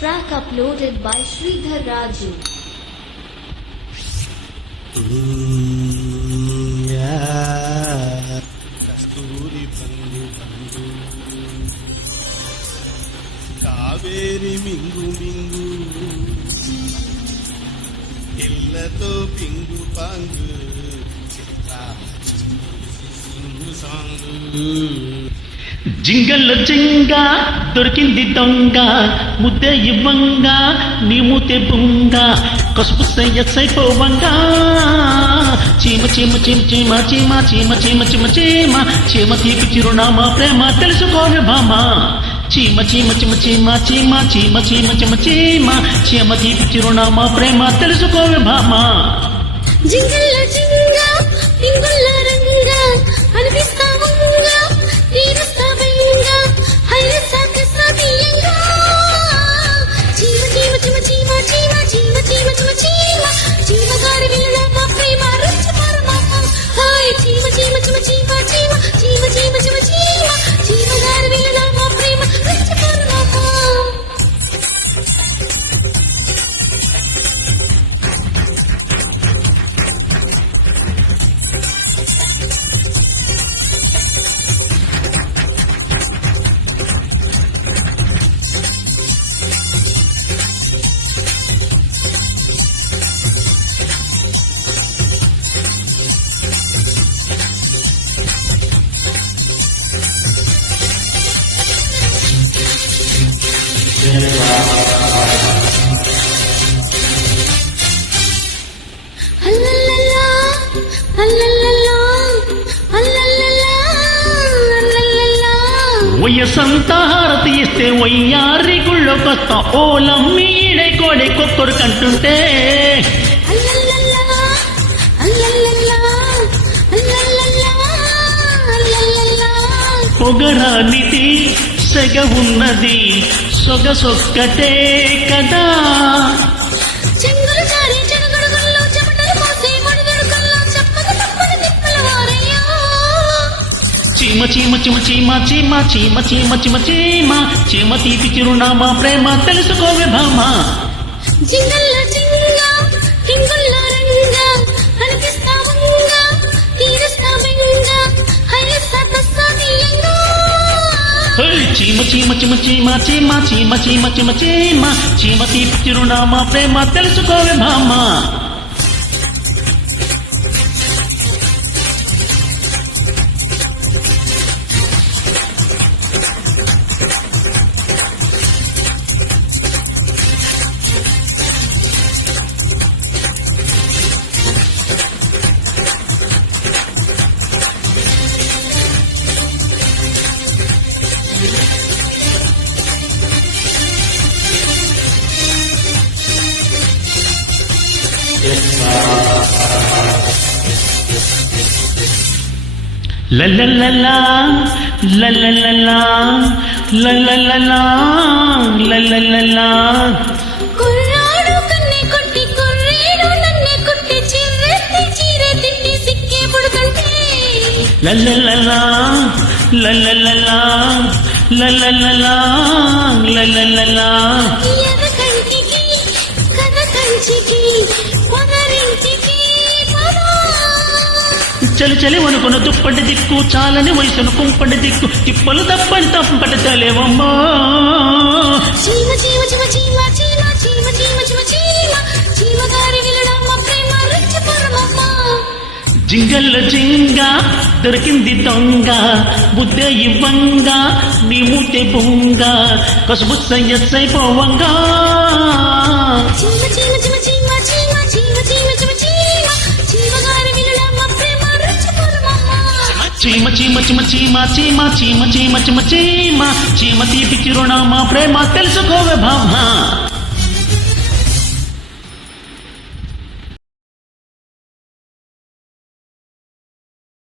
track uploaded by Sridhar Raju. కస్తూరి బంగు బంగు కావేరి మింగు మింగు ఎల్లతో పింగు పాంగు సింగు సాంగు జింగల్లో జింగ దొరికింది దొంగ ముద్ద ఇవ్వంగా నీ మూతే బుంగ కసుపు సైపోవంగా చీమ చీమ చీమ చీమ చీమ చీమ చీమ చీమ చీమ చీమ తీపి చిరునామా ప్రేమ తెలుసుకోవే భామ చీమ చీమ చీమ చీమ చీమ చీమ చీమ చీమ చీమ చీమ తీపి చిరునామా ప్రేమ తెలుసుకోవే భామ జింగల్లో జింగ పింగుల్లో రంగా అనిపిస్తావుగా తీరుస్తావుగా హైరసాక సాదియంగా చీమ చీమ చీమ చీమ చీమ చీమ చీమ చీమ చీమ చీమ గారి విలువ మా ప్రేమ రుచి పరమాత్మ హాయ్ చీమ చీమ చీమ చీమ చీమ చీమ చీమ చీమ చీమ చీమ గారి విలువ మా ప్రేమ రుచి పరమాత్మ అల్లల్లల్లా అల్లల్లల్లా అల్లల్లల్లా అల్లల్లల్లా వయ్యసంతా హారతి ఇస్తే వయ్యారి గుళ్ళోకొస్తా ఓలమ్మి ఈడే కోడే కొక్కరు కంటుంటే అల్లల్లల్లా అల్లల్లల్లా అల్లల్లల్లా అల్లల్లల్లా పొగరానిది సెగ ఉన్నది సొగసొక్కటే కదా చెంగులు జారి చెనుగడుగుల్లో చెమటలు పోసి ముడిగడుగుల్లో చెప్పక తప్పని తిప్పల వారయ్యా చీమ చీమ చీమ చీమ చీమ చీమ చీమ చీమ చీమ చీమ తీపి చిరునామా ప్రేమ తెలుసుకోవే భామ జింగల్లో జింగా పింగుల్లో రంగా అనిపిస్తావుగా తీరుస్తావుగా హైరసాక సాదియంగా చీమ చీమ చీమ చీమ చీమ చీమ చీమ చీమ చీమ చీమ తీపి చిరునామా ప్రేమ తెలుసుకోవే భామ లల్లల్లలా లల్లల్లలా లల్లల్లలా లల్లల్లలా కుర్రాడు కన్నే కొట్టి కుర్రేడు నన్నే కొట్టి చిర్రెత్తి చీరే తిట్టి సిక్కే పుడుతుంటే లల్లల్లలా లల్లల్లలా లల్లల్లలా లల్లల్లలా ఎర్ర కంటికి కథ కంచికి పొగరింటికి పదా చలి చలి వనుకున్న దుప్పటి దిక్కు చాలని వయసును కుంపటి దిక్కు తిప్పలు తప్పని తప్పటి తలేవమ్మా చీమ చీమ చీమ చీమ చీమ చీమ చీమ చీమ చీమ చీమ గారి విలడమ్మ ప్రేమ రుచి పరమమ్మ జింగల్ల జింగ దొరికింది దొంగ బుద్ధ ఇవ్వంగా నీ మూతే బొంగ కసుపు సైపోవంగా చీమ చీమ చీమ చీమ చీమ చీమ చీమ చీమ చీమ చీమ గారి విలడమ్మ ప్రేమ రుచి పరమమ్మ చీమ చీమ చీమ చీమ చీమ చీమ చీమ చీమ చీమ చీమ తీపి చిరునామా ప్రేమ తెలుసుకోవే భామ